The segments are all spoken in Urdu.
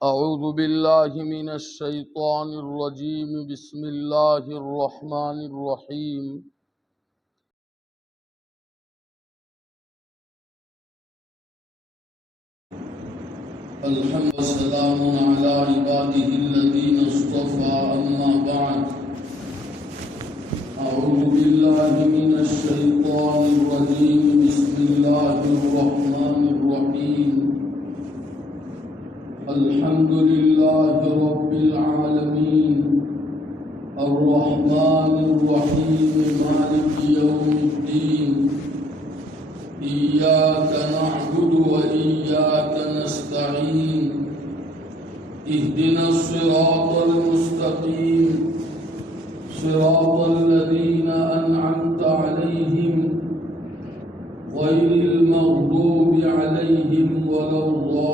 أعوذ بالله من الشيطان الرجيم بسم الله الرحمن الرحيم الحمد والسلام على عباده الذين اصطفى أما بعد أعوذ بالله من الشيطان الرجيم بسم الله الرحمن الرحيم الحمد لله رب العالمين الرحمن الرحيم مالك يوم الدين إياك نعبد وإياك نستعين اهدنا الصراط المستقيم صراط الذين أنعمت عليهم غير المغضوب عليهم ولا الضالين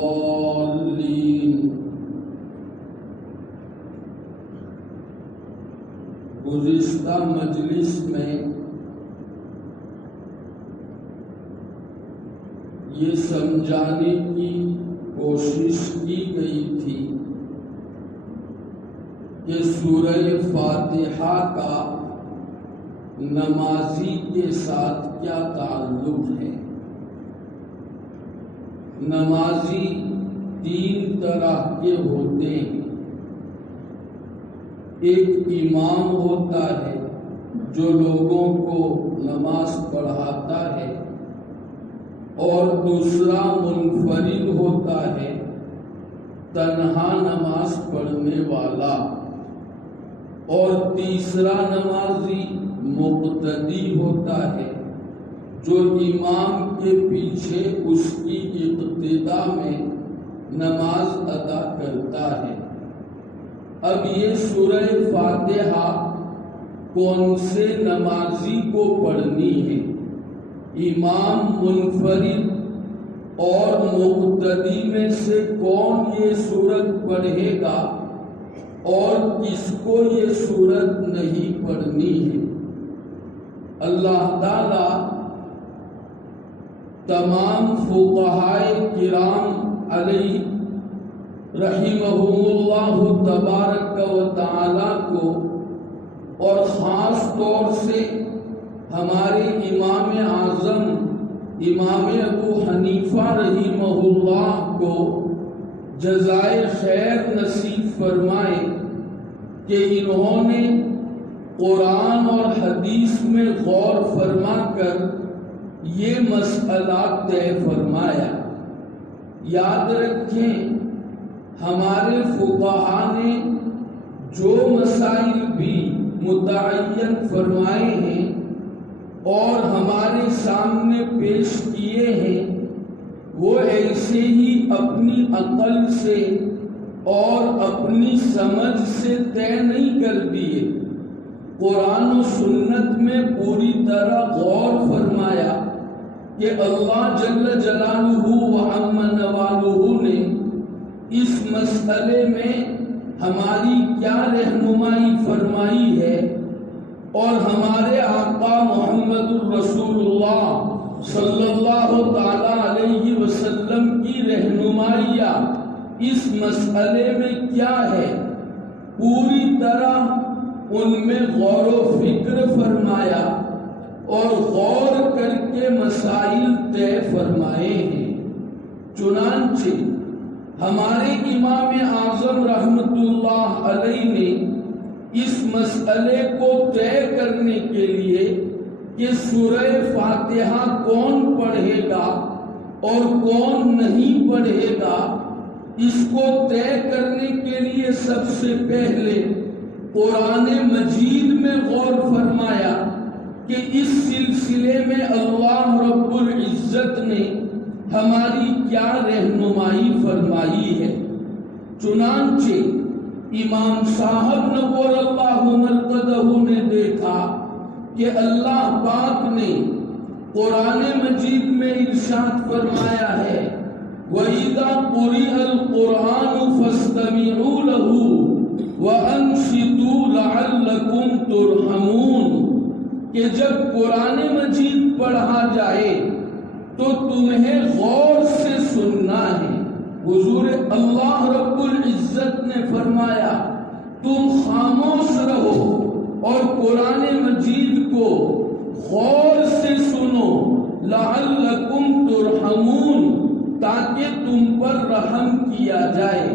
گزشتہ مجلس میں یہ سمجھانے کی کوشش کی گئی تھی کہ سورہ فاتحہ کا نمازی کے ساتھ کیا تعلق ہے۔ نمازی تین طرح کے ہوتے ہیں، ایک امام ہوتا ہے جو لوگوں کو نماز پڑھاتا ہے، اور دوسرا منفرد ہوتا ہے تنہا نماز پڑھنے والا، اور تیسرا نمازی مقتدی ہوتا ہے جو امام کے پیچھے اس کی اقتدا میں نماز ادا کرتا ہے۔ اب یہ سورہ فاتحہ کون سے نمازی کو پڑھنی ہے؟ امام، منفرد اور مقتدی میں سے کون یہ سورت پڑھے گا اور کس کو یہ سورت نہیں پڑھنی ہے؟ اللہ تعالی تمام فقہائے کرام علیہ رحمہم اللہ تبارک و تعالی کو، اور خاص طور سے ہمارے امام اعظم امام ابو حنیفہ رحمہ اللہ کو جزائے خیر نصیب فرمائے کہ انہوں نے قرآن اور حدیث میں غور فرما کر یہ مسئلہ طے فرمایا۔ یاد رکھیں، ہمارے فقہا نے جو مسائل بھی متعین فرمائے ہیں اور ہمارے سامنے پیش کیے ہیں، وہ ایسے ہی اپنی عقل سے اور اپنی سمجھ سے طے نہیں کر دیے۔ قرآن و سنت میں پوری طرح غور فرمایا کہ اللہ جل جلالہ و عم نوالہ نے اس مسئلے میں ہماری کیا رہنمائی فرمائی ہے، اور ہمارے آقا محمد الرسول اللہ صلی اللہ تعالی علیہ وسلم کی رہنمائیاں اس مسئلے میں کیا ہے، پوری طرح ان میں غور و فکر فرمایا اور غور کر کے مسائل طے فرمائے ہیں۔ چنانچہ ہمارے امام اعظم رحمت اللہ علیہ نے اس مسئلے کو طے کرنے کے لیے کہ سورہ فاتحہ کون پڑھے گا اور کون نہیں پڑھے گا، اس کو طے کرنے کے لیے سب سے پہلے قرآن مجید میں غور فرمایا کہ اس سلسلے میں اللہ رب العزت نے ہماری کیا رہنمائی فرمائی ہے۔ چنانچہ امام صاحب نور اللہ مرقدہ نے دیکھا کہ اللہ پاک نے قرآن مجید میں ارشاد فرمایا ہے وَإِذَا قُرِئَ الْقُرْآنُ فَاسْتَمِعُوا لَهُ وَأَنصِتُوا لَعَلَّكُمْ تُرْحَمُونَ، کہ جب قرآن مجید پڑھا جائے تو تمہیں غور سے سننا ہے۔ حضور اللہ رب العزت نے فرمایا تم خاموش رہو اور قرآن مجید کو غور سے سنو لعلکم ترحمون تاکہ تم پر رحم کیا جائے۔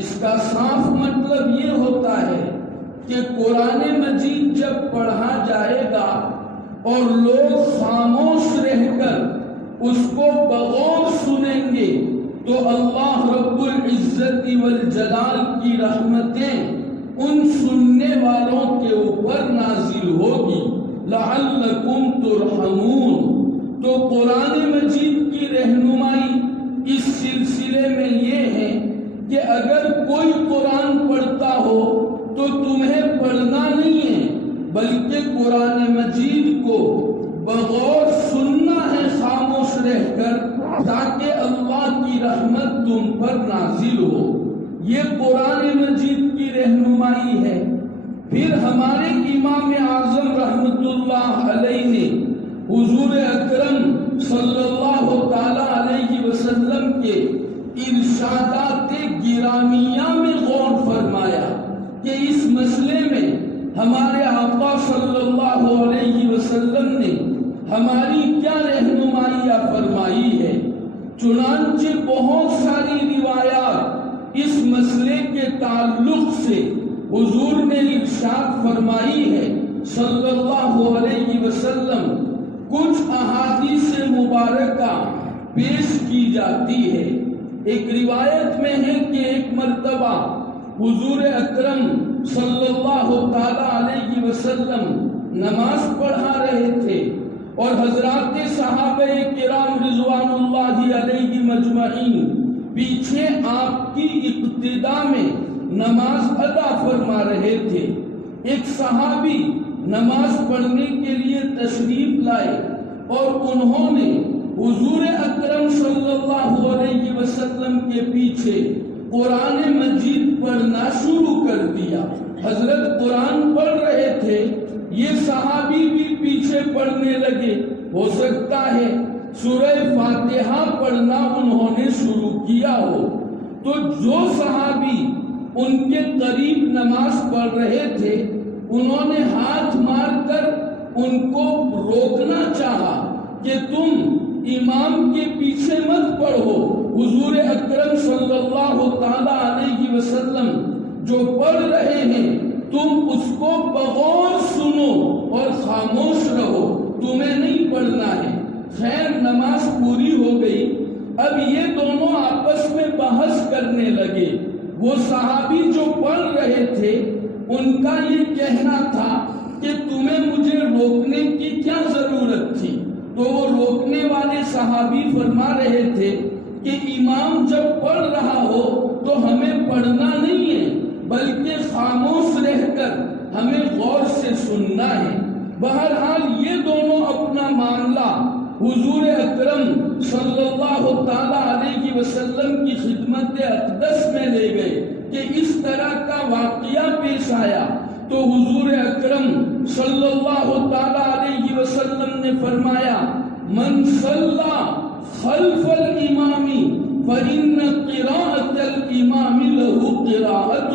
اس کا صاف مطلب یہ ہوتا ہے کہ قرآن مجید جب پڑھا جائے گا اور لوگ خاموش رہ کر اس کو بغور سنیں گے تو اللہ رب العزت والجلال کی رحمتیں ان سننے والوں کے اوپر نازل ہوگی۔ لعلکم ترحمون۔ تو قرآن مجید کی رہنمائی اس سلسلے میں یہ ہے کہ اگر کوئی قرآن پڑھتا ہو تو تمہیں پڑھنا نہیں ہے بلکہ قرآن مجید کو بغور سننا ہے خاموش رہ کر تاکہ اللہ کی رحمت تم پر نازل ہو۔ یہ قرآن مجید کی رہنمائی ہے۔ پھر ہمارے امام اعظم رحمت اللہ علیہ نے حضور اکرم صلی اللہ تعالی علیہ وسلم کے ارشادات گرامیہ میں غور فرمایا کہ اس مسئلے میں ہمارے آقا صلی اللہ علیہ وسلم نے ہماری کیا رہنمائیاں فرمائی ہے۔ چنانچہ بہت ساری روایات اس مسئلے کے تعلق سے حضور نے ارشاد فرمائی ہے صلی اللہ علیہ وسلم۔ کچھ احادیث مبارکہ پیش کی جاتی ہے۔ ایک روایت میں ہے کہ ایک مرتبہ حضور اکرم صلی اللہ تعالی علیہ وسلم نماز پڑھا رہے تھے اور حضرات صحابہ کرام رضوان اللہ علیہ مجمعین پیچھے آپ کی اقتدا میں نماز ادا فرما رہے تھے۔ ایک صحابی نماز پڑھنے کے لیے تشریف لائے اور انہوں نے حضور اکرم صلی اللہ علیہ وسلم کے پیچھے قرآن مجید پڑھنا شروع کر دیا۔ حضرت قرآن پڑھ رہے تھے، یہ صحابی بھی پیچھے پڑھنے لگے۔ ہو سکتا ہے سورہ فاتحہ پڑھنا انہوں نے شروع کیا ہو، تو جو صحابی ان کے قریب نماز پڑھ رہے تھے انہوں نے ہاتھ مار کر ان کو روکنا چاہا کہ تم امام کے پیچھے مت پڑھو، حضور اکرم صلی اللہ تعالی علیہ وسلم جو پڑھ رہے ہیں تم اس کو بغور سنو اور خاموش رہو، تمہیں نہیں پڑھنا ہے۔ خیر نماز پوری ہو گئی۔ اب یہ دونوں آپس میں بحث کرنے لگے۔ وہ صحابی جو پڑھ رہے تھے ان کا یہ کہنا تھا کہ تمہیں مجھے روکنے کی کیا ضرورت تھی؟ تو وہ روکنے والے صحابی فرما رہے تھے کہ امام جب پڑھ رہا ہو تو ہمیں پڑھنا نہیں ہے بلکہ خاموش رہ کر ہمیں غور سے سننا ہے۔ بہرحال یہ دونوں اپنا معاملہ حضور اکرم صلی اللہ تعالی علیہ وسلم کی خدمت اقدس میں لے گئے کہ اس طرح کا واقعہ پیش آیا تو حضور اکرم صلی اللہ تعالی علیہ وسلم نے فرمایا من صلی خلف الامام فإن قراءة الامام له قراءة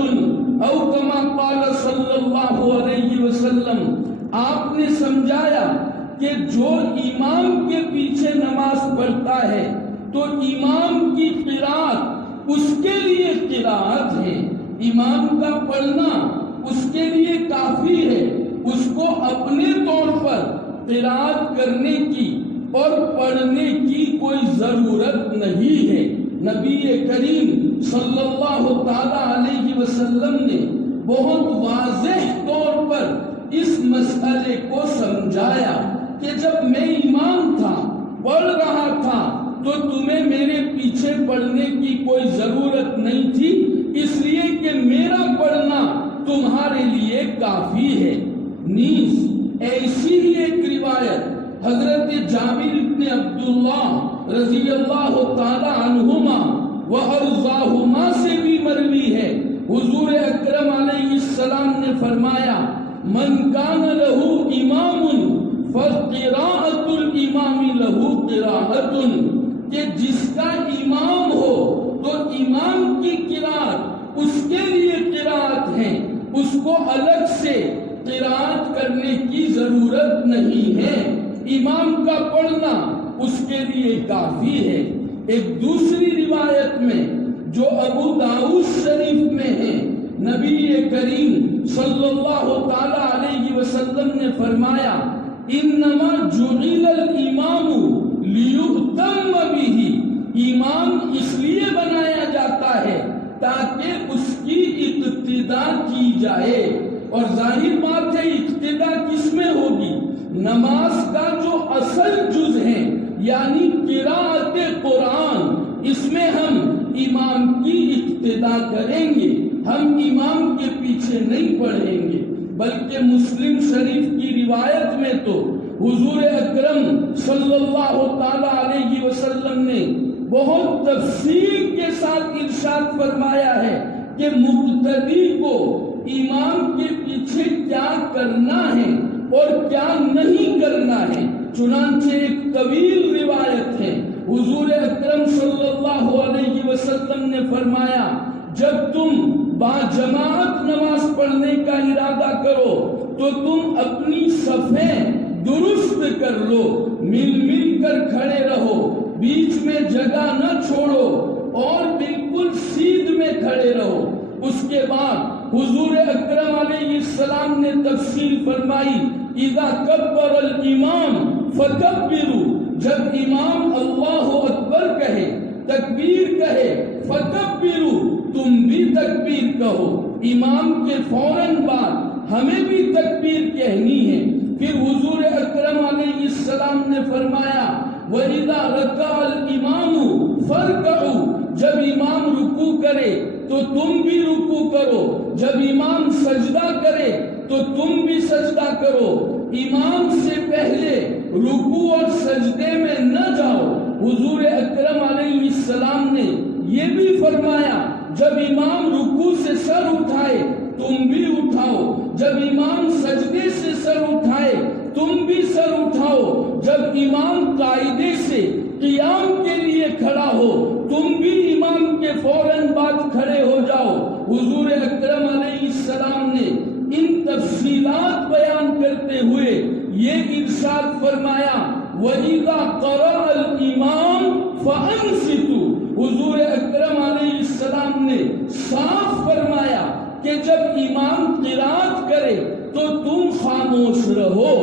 او كما قال صلی اللہ علیہ وسلم۔ آپ نے سمجھایا کہ جو امام کے پیچھے نماز پڑھتا ہے تو امام کی قرات اس کے لیے قرات ہے، امام کا پڑھنا اس کے لیے کافی ہے، اس کو اپنے طور پر قرات کرنے کی اور پڑھنے کی کوئی ضرورت نہیں ہے۔ نبی کریم صلی اللہ تعالی علیہ وسلم نے بہت واضح طور پر اس مسئلے کو سمجھایا کہ جب میں امام تھا پڑھ رہا تھا تو تمہیں میرے پیچھے پڑھنے کی کوئی ضرورت نہیں تھی، اس لیے کہ میرا پڑھنا تمہارے لیے کافی ہے۔ نیز ایسی ہی ایک روایت حضرت جابر بن عبداللہ رضی اللہ تعالی عنہما وارضاہما سے بھی مروی ہے۔ حضور اکرم علیہ السلام نے فرمایا من کان لہ امام فقراءۃ الامام لہ قراءۃ، کہ جس کا امام ہو تو امام کی قرات اس کا پڑھنا اس کے لیے کافی ہے۔ ایک دوسری روایت میں جو ابو داؤد شریف میں ہے، نبی کریم صلی اللہ تعالی علیہ وسلم نے فرمایا انما جعل الامام لیؤتم بہ، امام اس لیے بنایا جاتا ہے تاکہ اس کی اقتدا کی جائے۔ اور ظاہر بات ہے اقتدا کس میں ہوگی؟ نماز کا جو اصل جز ہے یعنی قراءت قرآن، اس میں ہم امام کی اقتدا کریں گے، ہم امام کے پیچھے نہیں پڑھیں گے۔ بلکہ مسلم شریف کی روایت میں تو حضور اکرم صلی اللہ تعالی علیہ وسلم نے بہت تفصیل کے ساتھ ارشاد فرمایا ہے کہ مقتدی کو امام کے پیچھے کیا کرنا ہے اور کیا نہیں کرنا ہے۔ چنانچہ ایک طویل روایت ہے، حضور اکرم صلی اللہ علیہ وسلم نے فرمایا جب تم باجماعت نماز پڑھنے کا ارادہ کرو تو تم اپنی صفیں درست کر لو، مل مل کر کھڑے رہو، بیچ میں جگہ نہ چھوڑو اور بالکل سیدھ میں کھڑے رہو۔ اس کے بعد حضور اکرم علیہ السلام نے تفصیل فرمائی اذا کبر الامام فکبروا، جب امام اللہ اکبر کہے، تکبیر کہے، فکبروا، تم بھی تکبیر کہو۔ امام کے فوراً بعد ہمیں بھی تکبیر کہنی ہے۔ پھر حضور اکرم علیہ السلام نے فرمایا وَإِذَا رَكَعَ الْإِمَامُ فَارْكَعُوا، جب امام رکوع کرے تو تم بھی رکوع کرو، جب امام سجدہ کرے تو تم بھی سجدہ کرو۔ امام سے پہلے رکوع اور سجدے میں نہ جاؤ۔ حضور اکرم علیہ السلام نے یہ بھی فرمایا جب امام رکوع سے سر اٹھائے تم بھی اٹھاؤ، جب امام سجدے سے سر اٹھائے تم بھی سر اٹھاؤ، جب امام قاعدے سے قیام کے لیے کھڑا ہو تم بھی امام کے فوراً بعد کھڑے ہو جاؤ۔ حضور اکرم علیہ السلام نے ان تفصیلات بیان کرتے ہوئے یہ ارشاد فرمایا وَإِذَا قَرَأَ الْإِمَامُ فَأَنصِتُوا، حضور اکرم علیہ السلام نے صاف فرمایا کہ جب امام قرات کرے تو تم خاموش رہو۔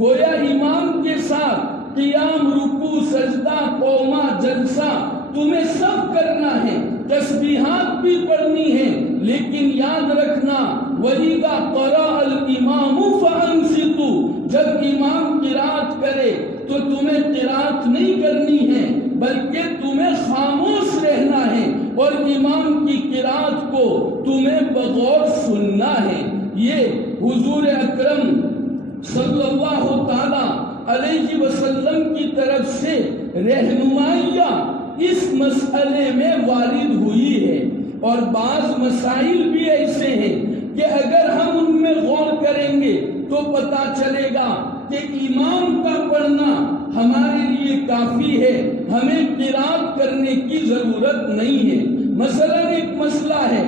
گویا امام کے ساتھ قیام، رکوع، سجدہ، قومہ، جلسہ تمہیں سب کرنا ہے، تسبیحات بھی پڑھنی ہے، لیکن یاد رکھنا وَإِذَا قَرَأَ الْإِمَامُ فَأَنصِتُوا، جب امام قرات کرے تو تمہیں قرات نہیں کرنی ہے بلکہ تمہیں خاموش رہنا ہے اور امام کی قرات کو تمہیں بغور سننا ہے۔ یہ حضور اکرم صلی اللہ تعالی علیہ وسلم کی طرف سے رہنمائیاں اس مسئلے میں وارد ہوئی ہے، اور بعض مسائل بھی ایسے ہیں کہ اگر ہم ان میں غور کریں گے تو پتہ چلے گا کہ امام کا پڑھنا ہمارے لیے کافی ہے، ہمیں قرات کرنے کی ضرورت نہیں ہے۔ مثلا ایک مسئلہ ہے،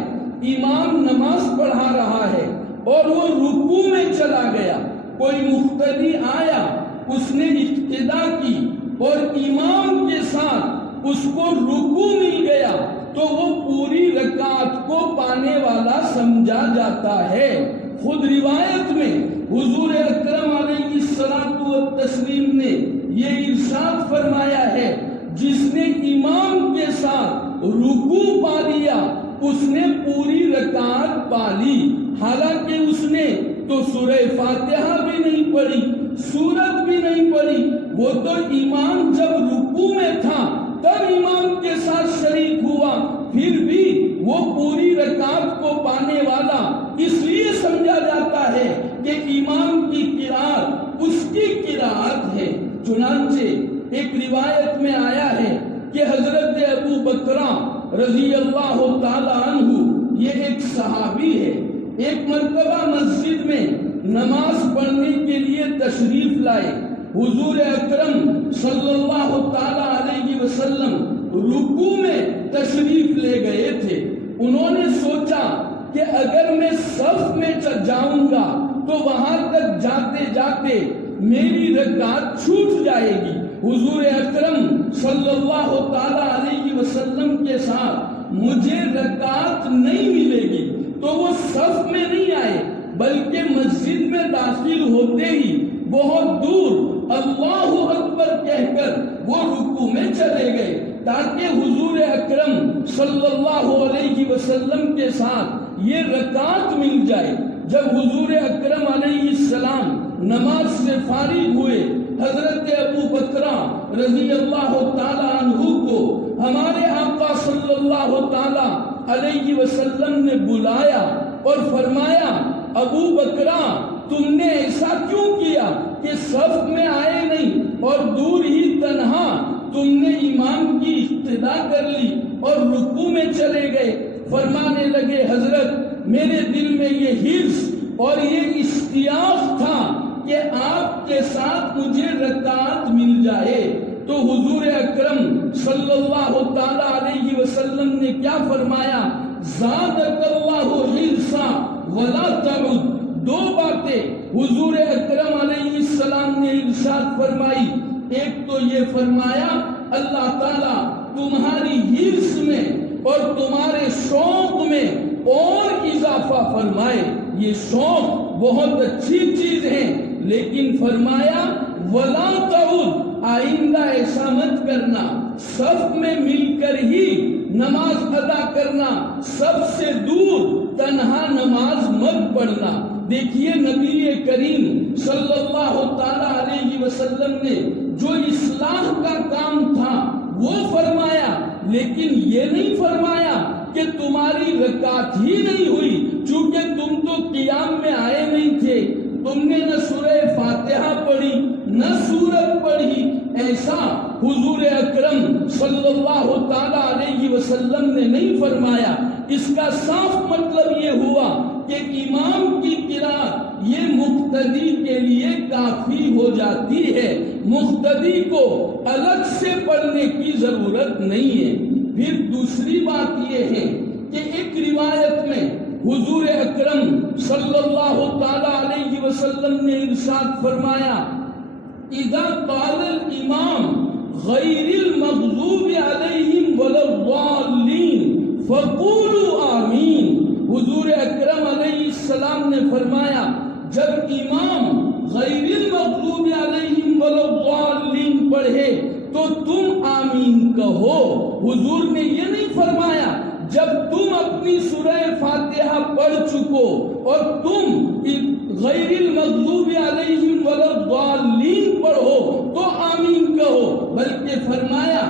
امام نماز پڑھا رہا ہے اور وہ رکوع میں چلا گیا، کوئی مقتدی آیا، اس نے اقتدا کی اور امام کے ساتھ اس کو رکوع مل گیا تو وہ پوری رکعت کو پانے والا سمجھا جاتا ہے۔ خود روایت میں حضور اکرم علیہ الصلوۃ والتسلیم نے یہ ارشاد فرمایا ہے جس نے امام کے ساتھ رکوع پا لیا اس نے پوری رکعت پا لی، حالانکہ اس نے تو سورہ فاتحہ بھی نہیں پڑھی، سورت بھی نہیں پڑھی، وہ تو امام جب رکوع میں تھا تب امام کے ساتھ شریک ہوا، پھر بھی وہ پوری رکعت کو پانے والا اس لیے سمجھا جاتا ہے کہ امام کی قرات اس کی قرات ہے۔ چنانچہ ایک روایت میں آیا ہے کہ حضرت ابو بکرہ رضی اللہ تعالی عنہ، یہ ایک صحابی ہے، ایک مرتبہ مسجد میں نماز پڑھنے کے لیے تشریف لائے۔ حضور اکرم صلی اللہ تعالی علیہ وسلم رکوع میں تشریف لے گئے تھے۔ انہوں نے سوچا کہ اگر میں صف میں جاؤں گا تو وہاں تک جاتے جاتے میری رکعت چھوٹ جائے گی۔ حضور اکرم صلی اللہ تعالی علیہ وسلم کے ساتھ مجھے رکعت نہیں ملے گی، تو وہ صف میں نہیں آئے بلکہ مسجد میں داخل ہوتے ہی بہت دور اللہ اکبر کہہ کر وہ رکوع میں چلے گئے تاکہ حضور اکرم صلی اللہ علیہ وسلم کے ساتھ یہ رکعت مل جائے۔ جب حضور اکرم علیہ السلام نماز سے فارغ ہوئے، حضرت ابو بکرہ رضی اللہ تعالی عنہ کو ہمارے آقا صلی اللہ تعالی علیہ وسلم نے بلایا اور فرمایا، ابو بکرہ تم نے ایسا کیوں کیا کہ صف میں آئے نہیں اور دور ہی تنہا تم نے امام کی اقتدا کر لی اور رکوع میں چلے گئے؟ فرمانے لگے، حضرت میرے دل میں یہ حرص اور یہ اشتیاق تھا کہ آپ کے ساتھ مجھے رکعت مل جائے۔ تو حضور اکرم صلی اللہ تعالی علیہ وسلم نے کیا فرمایا؟ زادک اللہ حرصا ولا تعد۔ دو باتیں حضور اکرم علیہ السلام نے ارشاد فرمائی۔ ایک تو یہ فرمایا اللہ تعالیٰ تمہاری حرص میں اور تمہارے شوق میں اور اضافہ فرمائے۔ یہ شوق بہت اچھی چیز ہے، لیکن فرمایا ولا تعد، آئندہ ایسا مت کرنا، صف میں مل کر ہی نماز ادا کرنا، سب سے دور تنہا نماز مت پڑھنا۔ دیکھیے نبی کریم صلی اللہ تعالی علیہ وسلم نے جو اصلاح کا کام تھا وہ فرمایا، لیکن یہ نہیں فرمایا کہ تمہاری رکعت ہی نہیں ہوئی چونکہ تم تو قیام میں آئے نہیں تھے، تم نے نہ سورہ فاتحہ پڑھی نہ سورت پڑھی۔ ایسا حضور اکرم صلی اللہ تعالی علیہ وسلم نے نہیں فرمایا۔ اس کا صاف مطلب یہ ہوا کہ امام کی قرات یہ مقتدی کے لیے کافی ہو جاتی ہے، مقتدی کو الگ سے پڑھنے کی ضرورت نہیں ہے۔ پھر دوسری بات یہ ہے کہ ایک روایت میں حضور اکرم صلی اللہ تعالی علیہ وسلم نے ارشاد فرمایا، اذا قال الامام غیر المغضوب علیہم ولا الضالین فقولوا آمین۔ حضور اکرم علیہ السلام نے فرمایا جب امام غیر المغضوب علیہم ولا الضالین پڑھے تو تم آمین کہو۔ حضور نے یہ نہیں فرمایا جب تم اپنی سورہ فاتحہ پڑھ چکو اور تم غیر المغضوب علیہم ولا الضالین پڑھو تو آمین کہو، بلکہ فرمایا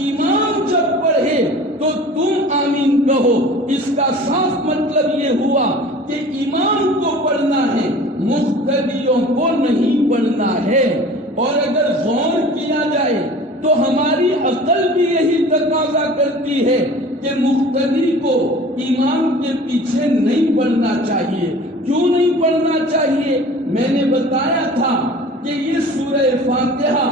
امام جب پڑھے تو تم آمین کہو۔ اس کا صاف مطلب یہ ہوا کہ امام کو پڑھنا ہے، مقتدیوں کو نہیں پڑھنا ہے۔ اور اگر غور کیا جائے تو ہماری عقل بھی یہی تقاضا کرتی ہے کہ مقتدی کو امام کے پیچھے نہیں پڑھنا چاہیے۔ کیوں نہیں پڑھنا چاہیے؟ میں نے بتایا تھا کہ یہ سورہ فاتحہ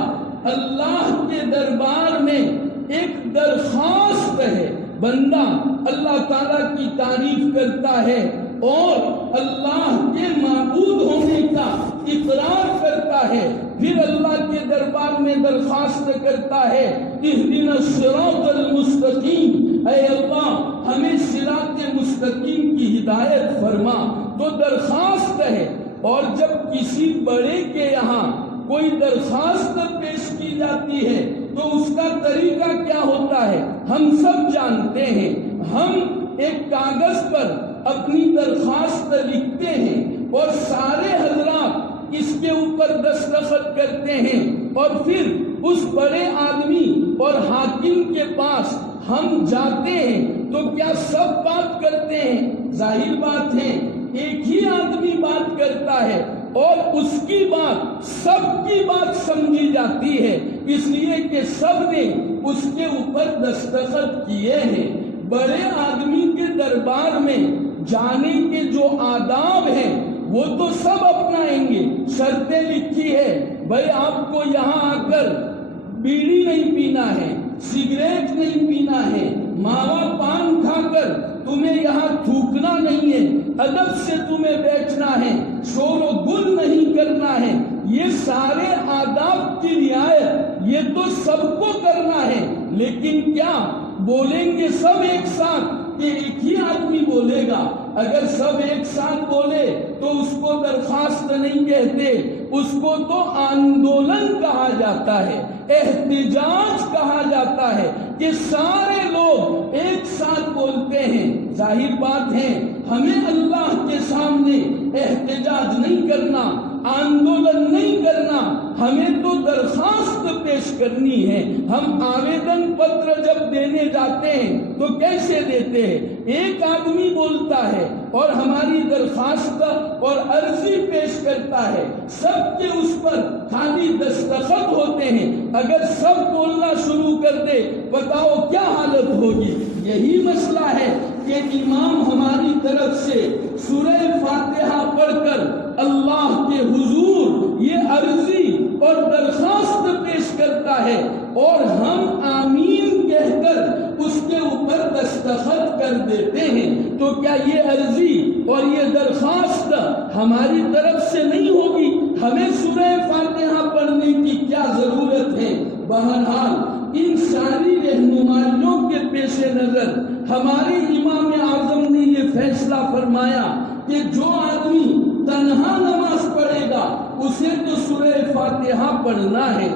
اللہ کے دربار میں ایک درخواست ہے۔ بندہ اللہ تعالیٰ کی تعریف کرتا ہے اور اللہ کے معبود ہونے کا اقرار کرتا ہے، پھر اللہ کے دربار میں درخواست کرتا ہے اہدنا الصراط المستقیم، اے اللہ ہمیں صراط مستقیم کی ہدایت فرما۔ تو درخواست ہے، اور جب کسی بڑے کے یہاں کوئی درخواست پیش کی جاتی ہے تو اس کا طریقہ کیا ہوتا ہے ہم سب جانتے ہیں۔ ہم ایک کاغذ پر اپنی درخواست لکھتے ہیں اور سارے حضرات اس کے اوپر دستخط کرتے ہیں، اور پھر اس بڑے آدمی اور حاکم کے پاس ہم جاتے ہیں تو کیا سب بات کرتے ہیں؟ ظاہر بات ہے ایک ہی آدمی بات کرتا ہے اور اس کی بات سب کی بات سمجھی جاتی ہے، اس لیے کہ سب نے اس کے اوپر دستخط کیے ہیں۔ بڑے آدمی کے دربار میں جانے کے جو آداب ہیں وہ تو سب اپنائیں گے۔ شرطیں لکھی ہے، بھائی آپ کو یہاں آ کر بیڑی نہیں پینا ہے، سگریٹ نہیں پینا ہے، ماوا پان کھا کر تمہیں یہاں تھوکنا نہیں ہے، ادب سے تمہیں بیٹھنا ہے، شور و گل نہیں کرنا ہے، یہ سارے آداب کی رعایت یہ تو سب کو کرنا ہے، لیکن کیا بولیں گے سب ایک ساتھ کہ ایک ہی آدمی بولے گا؟ اگر سب ایک ساتھ بولے تو اس کو درخواست نہیں کہتے، اس کو تو آندولن کہا جاتا ہے، احتجاج کہا جاتا ہے کہ سارے لوگ ایک ساتھ بولتے ہیں۔ ظاہر بات ہے ہمیں اللہ کے سامنے احتجاج نہیں کرنا، آندولن نہیں کرنا، ہمیں تو درخواست پیش کرنی ہے۔ ہم آویدن پتر جب دینے جاتے ہیں تو کیسے دیتے ہیں؟ ایک آدمی بولتا ہے اور ہماری درخواست اور عرضی پیش کرتا ہے، سب کے اس پر خالی دستخط ہوتے ہیں۔ اگر سب بولنا شروع کر دے بتاؤ کیا حالت ہوگی؟ یہی مسئلہ ہے کہ امام ہماری طرف سے سورہ فاتحہ پڑھ کر اللہ کے حضور یہ عرضی اور درخواست پیش کرتا ہے اور ہم آمین کہہ کر اس کے اوپر دستخط کر دیتے ہیں، تو کیا یہ عرضی اور یہ درخواست ہماری طرف سے نہیں ہوگی؟ ہمیں سورہ فاتحہ پڑھنے کی کیا ضرورت ہے؟ بہرحال ان ساری رہنمائیوں کے پیش نظر ہمارے امام اعظم نے یہ فیصلہ فرمایا کہ جو آدمی تنہا نماز پڑھے گا اسے تو سورہ فاتحہ پڑھنا ہے،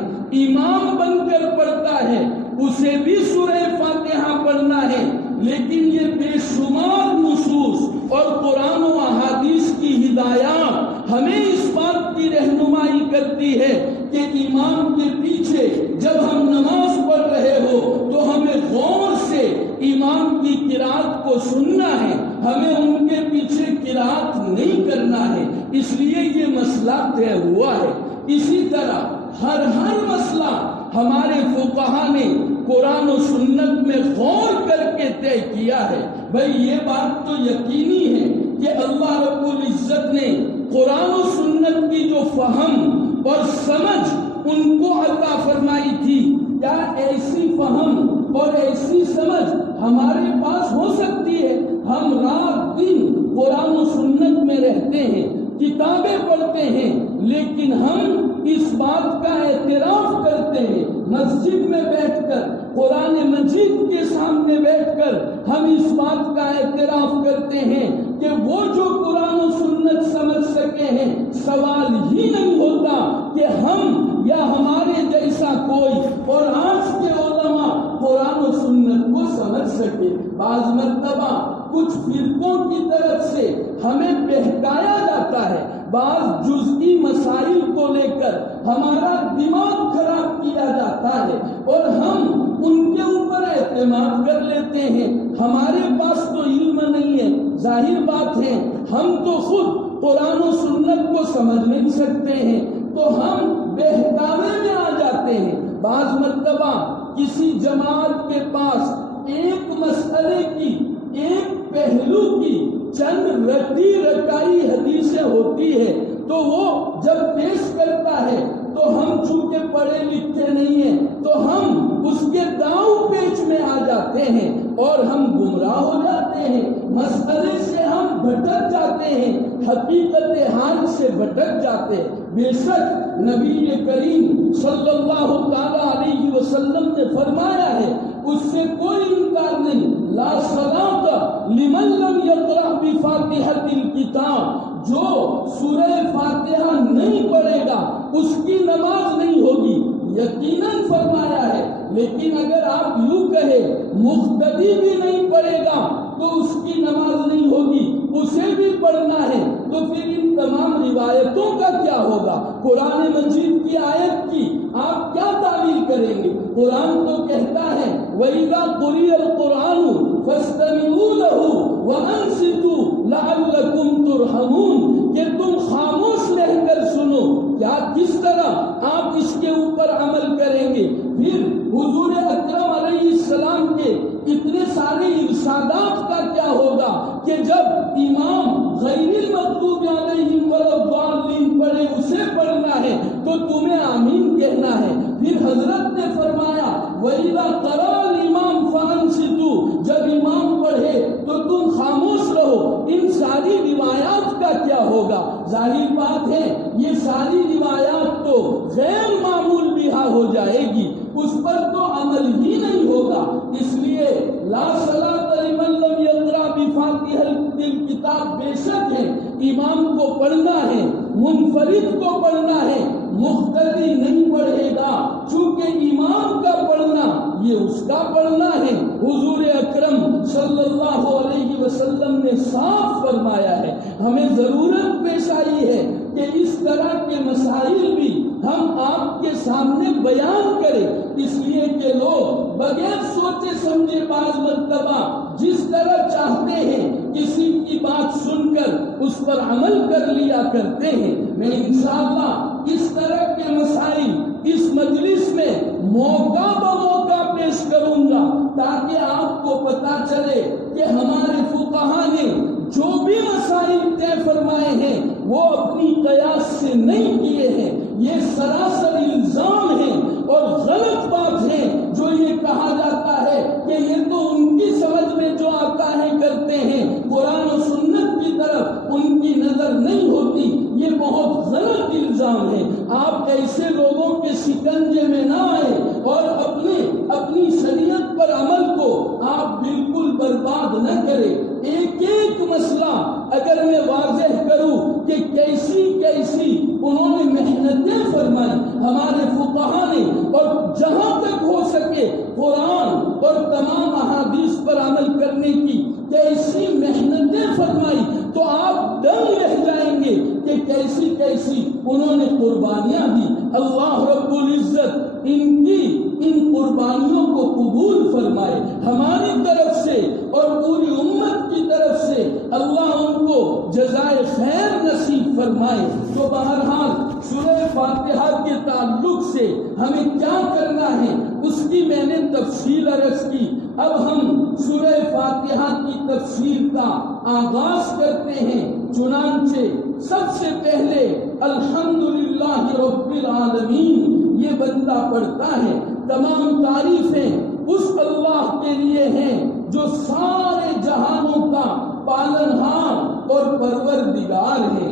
امام بن کر پڑھتا ہے اسے بھی سورہ فاتحہ پڑھنا ہے، لیکن یہ بے شمار نصوص اور قرآن و احادیث کی ہدایات ہمیں اس بات کی رہنمائی کرتی ہے کہ امام کے پیچھے جب ہم نماز پڑھ رہے ہو تو ہمیں غور سے امام کی قرات کو سننا ہے، ہمیں ان کے پیچھے قرات نہیں کرنا ہے۔ اس لیے یہ مسئلہ طے ہوا ہے۔ اسی طرح ہر مسئلہ ہمارے فقہا نے قرآن و سنت میں غور کر کے طے کیا ہے۔ بھئی یہ بات تو یقینی ہے کہ اللہ رب العزت نے قرآن و سنت کی جو فہم اور سمجھ ان کو عطا فرمائی تھی، کیا ایسی فہم اور ایسی سمجھ ہمارے پاس ہو سکتی ہے؟ ہم رات دن قرآن و سنت میں رہتے ہیں، کتابیں پڑھتے ہیں، لیکن ہم اس بات کا اعتراف کرتے ہیں مسجد میں بیٹھ کر، قرآن مجید کے سامنے بیٹھ کر ہم اس بات کا اعتراف کرتے ہیں کہ وہ جو قرآن و سنت سمجھ سکے ہیں، سوال ہی نہیں ہوتا کہ ہم یا ہمارے جیسا کوئی اور آج کے علماء قرآن و سنت کو سمجھ سکے۔ بعض مرتبہ کچھ فرقوں کی طرف سے ہمیں بہکایا جاتا ہے، بعض جزئی مسائل کو لے کر ہمارا دماغ خراب کیا جاتا ہے اور ہم ان کے اوپر اعتماد کر لیتے ہیں۔ ہمارے پاس تو علم نہیں ہے، ظاہر بات ہے ہم تو خود قرآن و سنت کو سمجھ نہیں سکتے ہیں، تو ہم بہکاوے میں آ جاتے ہیں۔ بعض مرتبہ کسی جماعت کے پاس ایک مسئلے کی، ایک پہلو کی چند رٹی رٹائی حدیثیں ہوتی ہے، تو وہ جب پیش کرتا ہے تو ہم چونکہ پڑھے لکھے نہیں ہیں تو ہم اس کے داؤں پیچ میں آ جاتے ہیں اور ہم گمراہ ہو جاتے ہیں، مسئلے سے ہم بھٹک جاتے ہیں، حقیقت حال سے بھٹک جاتے ہیں۔ بے شک نبی کریم صلی اللہ تعالی علیہ وسلم نے فرمایا ہے، اس سے کوئی انکار نہیں، لا صلاۃ لمن لم یقرأ بفاتحۃ الکتاب، جو سورہ فاتحہ نہیں پڑھے گا اس کی نماز نہیں ہوگی، یقیناً فرمایا ہے۔ لیکن اگر آپ یوں کہے مقتدی بھی نہیں پڑھے گا تو اس کی نماز نہیں ہوگی، اسے بھی پڑھنا ہے، تو پھر ان تمام روایتوں کا کیا ہوگا؟ قرآن مجید کی آیت کی آپ کیا تعویل کریں گے؟ قرآن تو کہتا ہے وَإِذَا قُرِئَ الْقُرْآنُ فَاسْتَمِعُوا لَهُ وَأَنصِتُوا لَعَلَّكُمْ تُرْحَمُونَ، کہ تم خاموش رہ کر سنو۔ کیا کس طرح آپ اس کے اوپر عمل کریں گے؟ پھر حضور اکرم علیہ السلام کے اتنے سارے ارشادات کا کیا ہوگا کہ جب امام غیر المغضوب علیہم ولا الضالین پڑھے اسے پڑھنا ہے تو تمہیں آمین کہنا ہے۔ پھر حضرت نے فرمایا وَإِذَا قَرَأَ الْإِمَامُ فَأَنصِتُوا، جب امام پڑھے تو تم خاموش رہو۔ ان ساری روایات کا کیا ہوگا؟ ظاہر بات ہے یہ ساری روایات لا صلاۃ لمن لم یقرأ بفاتحۃ الکتاب، بے شک ہے امام کو پڑھنا ہے، منفرد کو پڑھنا ہے، مقتدی نہیں پڑھے گا، چونکہ امام کا پڑھنا یہ اس کا پڑھنا ہے۔ حضور اکرم صلی اللہ علیہ وسلم نے صاف فرمایا ہے، ہمیں ضرورت پیش آئی ہے کہ اس طرح کے مسائل بھی ہم آپ کے سامنے بیان کریں، اس لیے کہ لوگ بغیر سوچے سمجھے بعض مرتبہ جس طرح چاہتے ہیں کسی کی بات سن کر اس پر عمل کر لیا کرتے ہیں۔ میں انشاءاللہ اس طرح کے مسائل اس مجلس میں موقع بموقع پیش کروں گا تاکہ آپ کو پتا چلے کہ ہمارے فقہا نے جو بھی مسائل طے فرمائے ہیں وہ اپنی قیاس سے نہیں کیے ہیں، یہ سراسر الزام ہے اور غلط بات ہے جو یہ کہا جاتا ہے کہ یہ تو ان کی سمجھ میں جو آتا ہے کرتے ہیں، قرآن و سنت کی طرف ان کی نظر نہیں ہوتی، یہ بہت غلط الزام ہے۔ آپ ایسے لوگوں کے شکنجے میں نہ آئے اور اپنی شریعت پر عمل کو آپ بالکل برباد نہ کریں۔ ایک ایک مسئلہ اگر میں واضح کروں کہ کیسی انہوں نے محنتیں فرمائی ہمارے فقہا نے، اور جہاں تک ہو سکے قرآن اور تمام احادیث پر عمل کرنے کی کیسی محنتیں فرمائی، تو آپ دنگ رہ جائیں گے کہ کیسی انہوں نے قربانیاں دی۔ اللہ رب العزت ان قربانیوں کو قبول فرمائے ہماری طرف سے اور پوری امت کی طرف سے، اللہ ان کو جزائے خیر نصیب فرمائے۔ تو بہرحال سورہ فاتحہ کے تعلق سے ہمیں کیا کرنا ہے اس کی میں نے تفصیل عرض کی۔ اب ہم سورہ فاتحہ کی تفسیر کا آغاز کرتے ہیں، چنانچہ سب سے پہلے الحمدللہ رب العالمین یہ بندہ پڑھتا ہے۔ تمام تعریفیں اس اللہ کے لیے ہیں جو سارے جہانوں کا پالنہار اور پروردگار ہے۔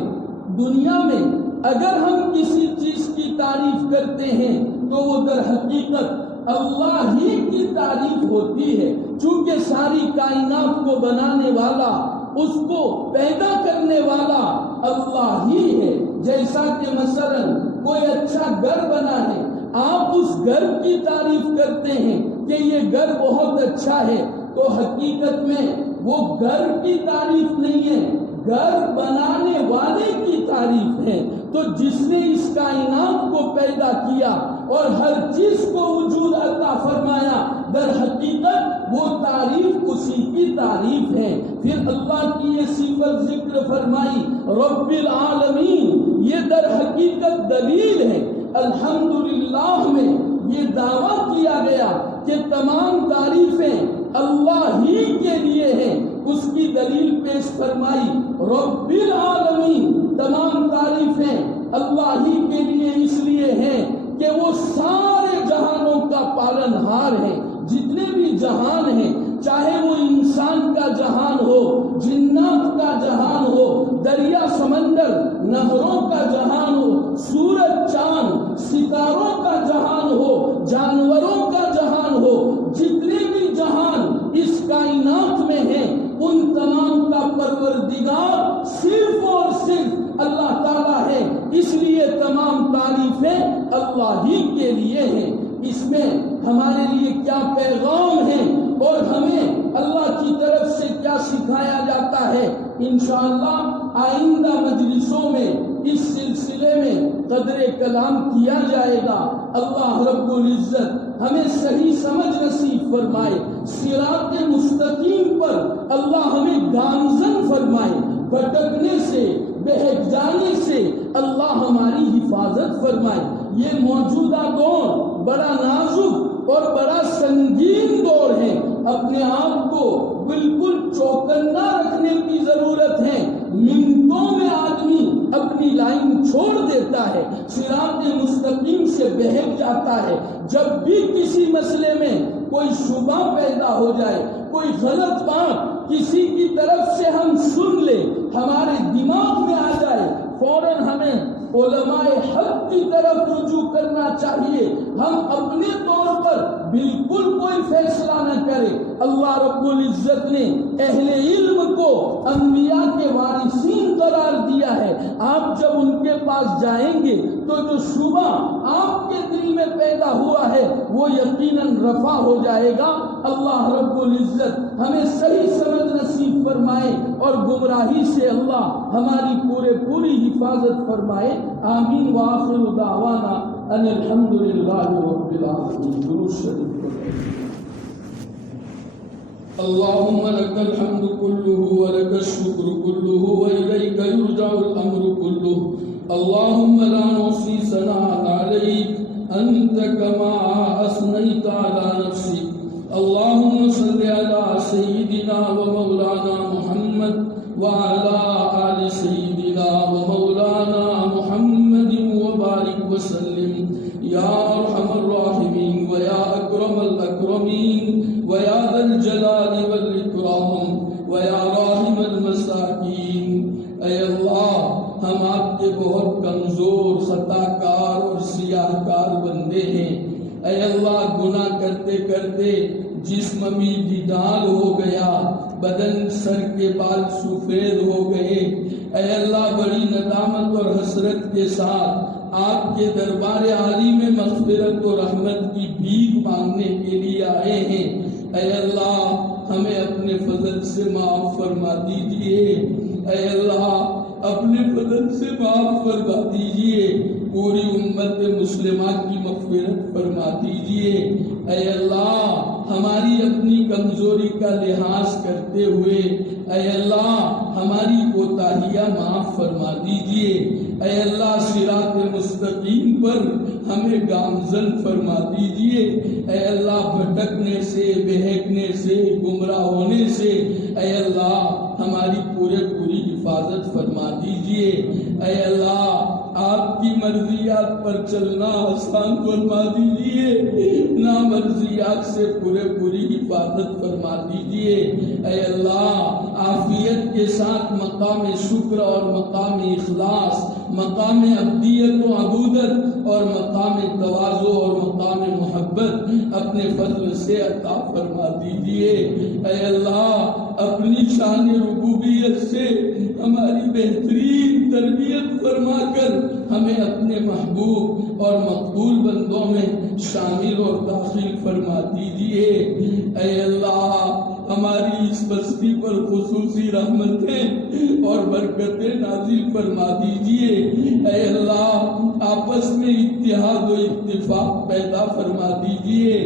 دنیا میں اگر ہم کسی چیز کی تعریف کرتے ہیں تو وہ در حقیقت اللہ ہی کی تعریف ہوتی ہے، چونکہ ساری کائنات کو بنانے والا، اس کو پیدا کرنے والا اللہ ہی ہے۔ جیسا کہ مثلا کوئی اچھا گھر بنا ہے، آپ اس گھر کی تعریف کرتے ہیں کہ یہ گھر بہت اچھا ہے، تو حقیقت میں وہ گھر کی تعریف نہیں ہے، گھر بنانے والے کی تعریف ہے۔ تو جس نے اس کائنات کو پیدا کیا اور ہر چیز کو وجود عطا فرمایا، در حقیقت وہ تعریف اسی کی تعریف ہے۔ پھر اللہ کی یہ صفت ذکر فرمائی رب العالمین، یہ در حقیقت دلیل ہے۔ الحمدللہ میں یہ دعویٰ کیا گیا کہ تمام تعریفیں اللہ ہی کے لیے ہیں، اس کی دلیل پیش فرمائی رب العالمین، تمام تعریفیں اللہ ہی کے لیے اس لیے ہیں کہ وہ سارے جہانوں کا پالنہار ہے۔ جتنے بھی جہان ہیں، چاہے وہ انسان کا جہان ہو، جنات کا جہان ہو، دریا سمندر نہروں کا جہان ہو، سورج چاند ستاروں کا جہان ہو، جانوروں کا جہان ہو، جتنے بھی جہان اس کائنات میں ہیں ان تمام کا پروردگار صرف اور صرف اللہ تعالیٰ ہے، اس لیے تمام تعریفیں اللہ ہی کے لیے ہیں۔ اس میں ہمارے لیے کیا پیغام ہے اور ہمیں اللہ کی طرف سے کیا سکھایا جاتا ہے، انشاءاللہ آئندہ مجلسوں میں اس سلسلے میں قدر کلام کیا جائے گا۔ اللہ رب العزت ہمیں صحیح سمجھ نصیب فرمائے، صراط مستقیم پر اللہ ہمیں گامزن فرمائے، بھٹکنے سے بہک جانے سے اللہ ہماری حفاظت فرمائے۔ یہ موجودہ دور بڑا نازک اور بڑا سنگین دور ہے، اپنے آپ کو بالکل چوکنا رکھنے کی ضرورت ہے۔ منٹوں میں آدمی اپنی لائن چھوڑ دیتا ہے، صراط مستقیم سے بہک جاتا ہے۔ جب بھی کسی مسئلے میں کوئی شبہ پیدا ہو جائے، کوئی غلط بات کسی کی طرف سے ہم سن لیں، ہمارے دماغ میں آ جائے، فوراً ہمیں علماء حق کی طرف رجوع کرنا چاہیے. ہم اپنے طور پر بالکل کوئی فیصلہ نہ کریں. اللہ رب العزت نے اہل علم کو انبیاء کے وارثین قرار دیا ہے. آپ جب ان کے پاس جائیں گے تو جو شبہ آپ کے دل میں پیدا ہوا ہے وہ یقیناً رفع ہو جائے گا. اللہ رب العزت ہمیں صحیح سمجھ نصیب فرمائے اور گمراہی سے اللہ ہماری پوری حفاظت فرمائے. آمین. وآخر دعوانا ان الحمدللہ رب العالمین. درود شریف اللهم لك الحمد كله ولك الشكر كله وإليك يرجع الأمر كله. اللهم لا نحصي ثناء عليك أنت كما أثنيت على نفسك. اللهم صل على سيدنا ومولانا محمد وعلى آل سيدنا ومولانا محمد وبارك وسلم يا أرحم الراحمين ويا أكرم الأكرمين ويا ذا الجلال والإكرام ويا راحم المساکین. اے اللہ ہم آپ کے بہت کمزور خطا کار اور سیاہ کار بندے ہیں. اے اللہ گناہ کرتے کرتے جسم بھی دیدار ہو گیا, بدن سر کے بال سفید ہو گئے. اے اللہ بڑی ندامت اور حسرت کے ساتھ آپ کے دربار عالی میں مغفرت و رحمت کی بھیک مانگنے کے لیے آئے ہیں. اے اللہ ہمیں اپنے فضل سے معاف فرما دیجئے. اے اللہ اپنے فضل سے معاف فرما دیجئے. پوری امت مسلمہ کی مغفرت فرما دیجئے. اے اللہ ہماری اپنی کمزوری کا لحاظ کرتے ہوئے اے اللہ ہماری کوتاہیاں معاف فرما دیجئے. اے اللہ صراط مستقیم پر ہمیں گامزن فرما دیجئے. اے اللہ بھٹکنے سے, بہکنے سے, گمراہ ہونے سے اے اللہ ہماری پوری حفاظت فرما دیجئے. اے اللہ آپ کی مرضیات پر چلنا آسان فرما دیجئے. نامرضیات سے پوری حفاظت فرما دیجئے. اے اللہ عافیت کے ساتھ مقام شکر اور مقام اخلاص, مقام عبدیت و عبودت اور مقام تواضع اور مقام محبت اپنے فضل سے عطا فرما دیجئے. اے اللہ اپنی شان ربوبیت سے ہماری بہترین تربیت فرما کر ہمیں اپنے محبوب اور مقبول بندوں میں شامل اور داخل فرما دیجئے. اے اللہ ہماری اس بستی پر خصوصی رحمتیں اور برکتیں نازل فرما دیجئے. اے اللہ آپس میں اتحاد و اتفاق پیدا فرما دیجئے.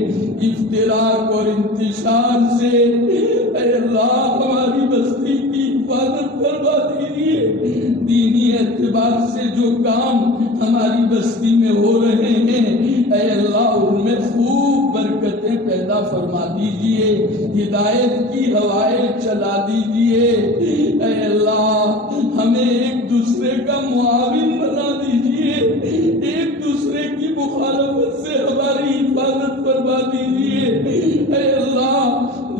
افتراق اور انتشار سے اے اللہ ہماری بستی کی حفاظت فرما دیجئے. دینی اعتبار سے جو کام ہماری بستی میں ہو رہے ہیں اے اللہ ان میں خوب برکتیں پیدا فرما دیجئے. ہدایت کی ہوائیں چلا دیجئے. اے اللہ ہمیں ایک دوسرے کا معاون بنا دیجئے. ایک دوسرے کی مخالفت سے ہماری حفاظت فرما دیجئے. اے اللہ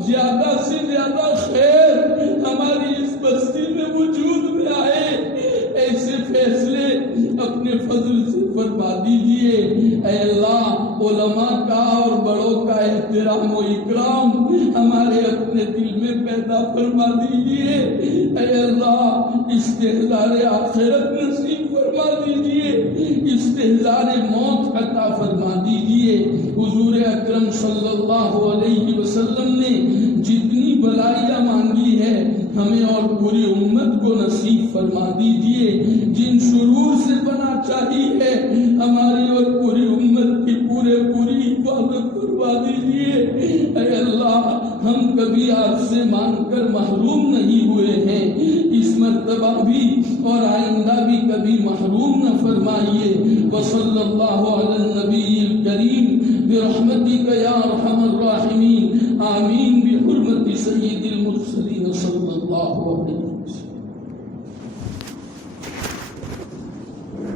زیادہ سے زیادہ خیر ہماری اس بستی میں وجود میں آئے, ایسے فیصلے اپنے فضل سے فرما دیجئے. اے اللہ علماء کا اور بڑوں کا احترام و اکرام ہمارے اپنے دل میں پیدا فرما دیجئے. اے اللہ استحضار آخرت نصیب فرما دیجئے. استحضار موت عطا فرما دیجئے. حضور اکرم صلی اللہ علیہ وسلم نے جتنی بلائیاں مانگی ہے ہمیں اور پوری امت کو نصیب فرما دیجئے. جن شرور سے پناہ چاہی ہے ہماری اور پوری امت کی پوری حفاظت فرما دیجئے. اے اللہ ہم کبھی آپ سے مانگ کر محروم نہیں ہوئے ہیں, اس مرتبہ بھی اور آئندہ بھی کبھی محروم نہ فرمائیے. وصلی اللہ علی النبی الکریم برحمتک یا ارحم الراحمین. آمین بحرمت سید المرسلین صلی اللہ علیہ وسلم.